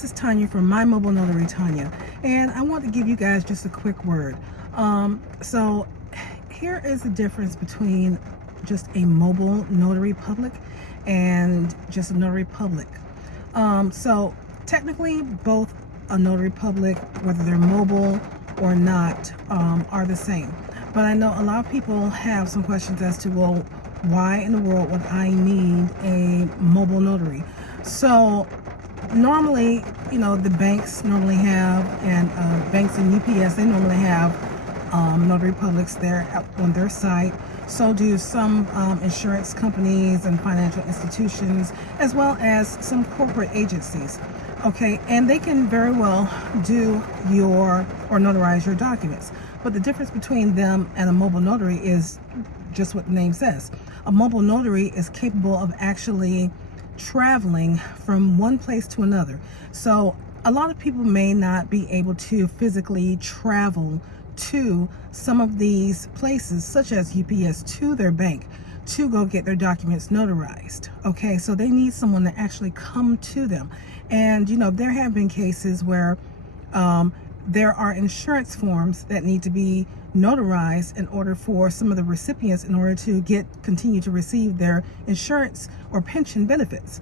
this is Tanya from My Mobile Notary Tanya, and I want to give you guys just a quick word. So here is the difference between just a mobile notary public and just a notary public. So technically both a notary public, whether they're mobile or not, are the same. But I know a lot of people have some questions as to, well, why in the world would I need a mobile notary? So normally, the banks normally have, and banks and UPS, they normally have notary publics there on their site. So do some insurance companies and financial institutions, as well as some corporate agencies. Okay, and they can very well do or notarize your documents. But the difference between them and a mobile notary is just what the name says. A mobile notary is capable of actually traveling from one place to another. So a lot of people may not be able to physically travel to some of these places, such as UPS, to their bank to go get their documents notarized. Okay, so they need someone to actually come to them. And there have been cases where there are insurance forms that need to be notarized in order for some of the recipients in order to continue to receive their insurance or pension benefits.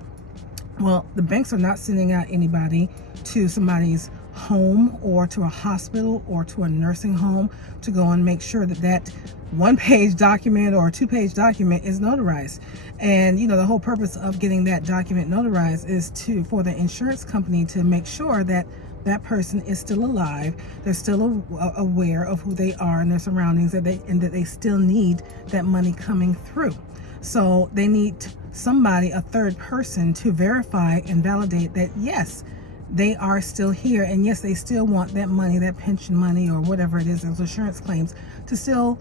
Well, the banks are not sending out anybody to somebody's home or to a hospital or to a nursing home to go and make sure that that one-page document or a two-page document is notarized. And the whole purpose of getting that document notarized is for the insurance company to make sure that that person is still alive, they're still aware of who they are and their surroundings, and that they still need that money coming through. So they need somebody, a third person, to verify and validate that yes, they are still here, and yes, they still want that money, that pension money or whatever it is, those insurance claims, to still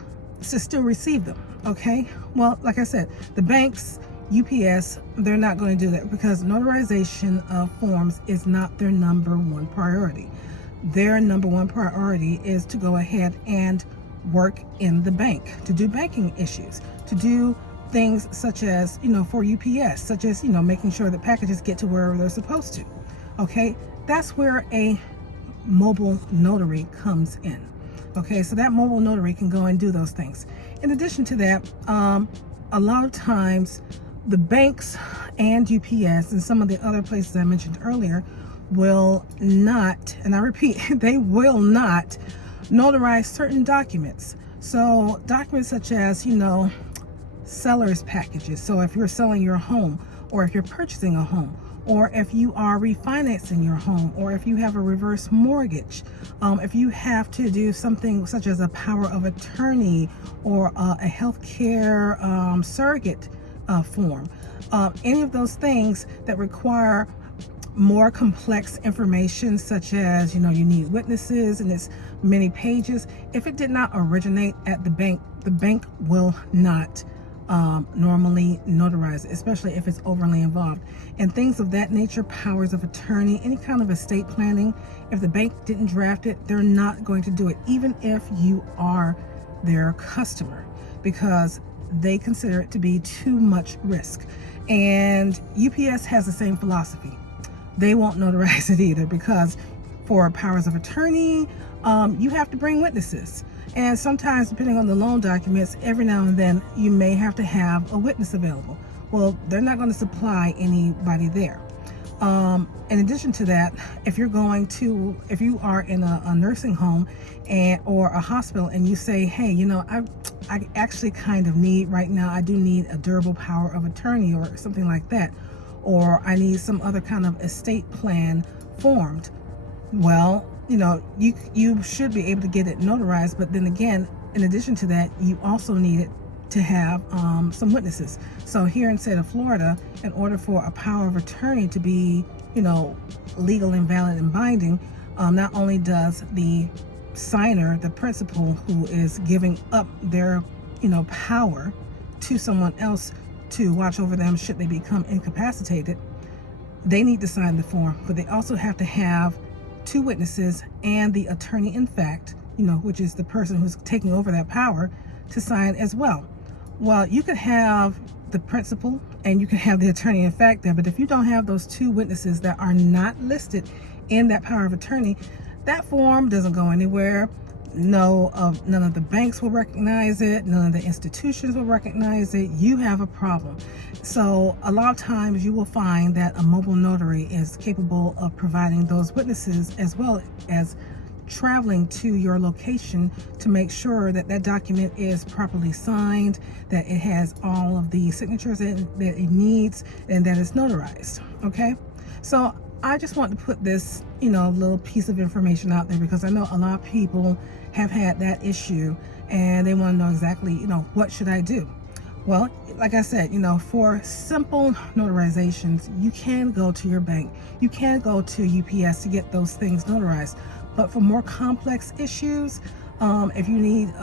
receive them. Okay, well, like I said, the banks, UPS, they're not going to do that because notarization of forms is not their number one priority. Their number one priority is to go ahead and work in the bank, to do banking issues, to do things such as, for UPS, such as, making sure that packages get to wherever they're supposed to. Okay, that's where a mobile notary comes in. Okay, so that mobile notary can go and do those things. In addition to that, a lot of times the banks and UPS and some of the other places I mentioned earlier will not, and I repeat, they will not notarize certain documents. So documents such as, seller's packages. So if you're selling your home, or if you're purchasing a home, or if you are refinancing your home, or if you have a reverse mortgage, if you have to do something such as a power of attorney or a healthcare surrogate form, any of those things that require more complex information, such as, you need witnesses and it's many pages. If it did not originate at the bank will not normally notarize it, especially if it's overly involved. And things of that nature, powers of attorney, any kind of estate planning, if the bank didn't draft it, they're not going to do it, even if you are their customer, because they consider it to be too much risk. And UPS has the same philosophy. They won't notarize it either, because for powers of attorney, you have to bring witnesses. And sometimes, depending on the loan documents, every now and then you may have to have a witness available. Well, they're not going to supply anybody there. In addition to that, if you are in a nursing home or a hospital, and you say, hey, I actually kind of need right now, I do need a durable power of attorney or something like that, or I need some other kind of estate plan formed. Well, you should be able to get it notarized, but then again, in addition to that, you also need it to have some witnesses. So here in the state of Florida, in order for a power of attorney to be, legal and valid and binding, not only does the signer, the principal who is giving up their, power to someone else to watch over them should they become incapacitated, they need to sign the form, but they also have to have two witnesses and the attorney in fact, which is the person who's taking over that power, to sign as well. Well, you could have the principal and you can have the attorney in fact there. But if you don't have those two witnesses that are not listed in that power of attorney, that form doesn't go anywhere. None of the banks will recognize it. None of the institutions will recognize it. You have a problem. So a lot of times you will find that a mobile notary is capable of providing those witnesses, as well as traveling to your location to make sure that that document is properly signed, that it has all of the signatures that it needs, and that it's notarized. Okay, so I just want to put this, little piece of information out there, because I know a lot of people have had that issue and they want to know exactly, what should I do? Well, like I said, for simple notarizations, you can go to your bank, you can go to UPS to get those things notarized. But for more complex issues, if you need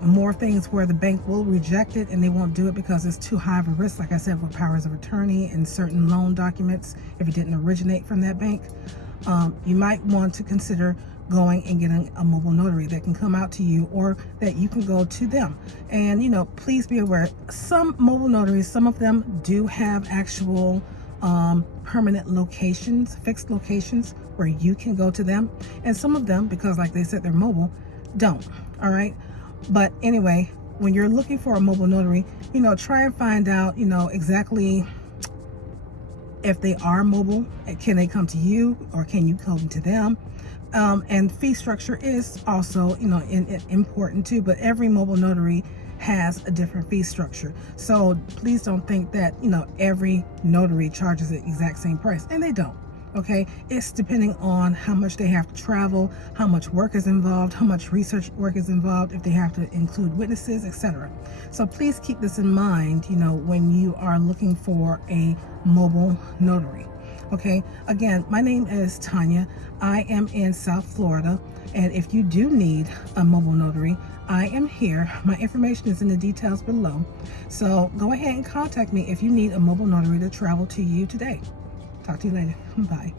more things where the bank will reject it and they won't do it because it's too high of a risk, like I said, with powers of attorney and certain loan documents, if it didn't originate from that bank, you might want to consider going and getting a mobile notary that can come out to you, or that you can go to them. And please be aware, some mobile notaries, some of them do have actual permanent locations, fixed locations where you can go to them, and some of them, because like they said they're mobile, don't. All right, but anyway, when you're looking for a mobile notary, try and find out exactly if they are mobile. Can they come to you, or can you come to them? And fee structure is also important too, but every mobile notary has a different fee structure. So please don't think that every notary charges the exact same price, and they don't. Okay, it's depending on how much they have to travel, how much work is involved, how much research work is involved, if they have to include witnesses, etc. So please keep this in mind when you are looking for a mobile notary. Okay, again, my name is Tanya. I am in South Florida, and if you do need a mobile notary, I am here. My information is in the details below. So go ahead and contact me if you need a mobile notary to travel to you today. Talk to you later. Bye.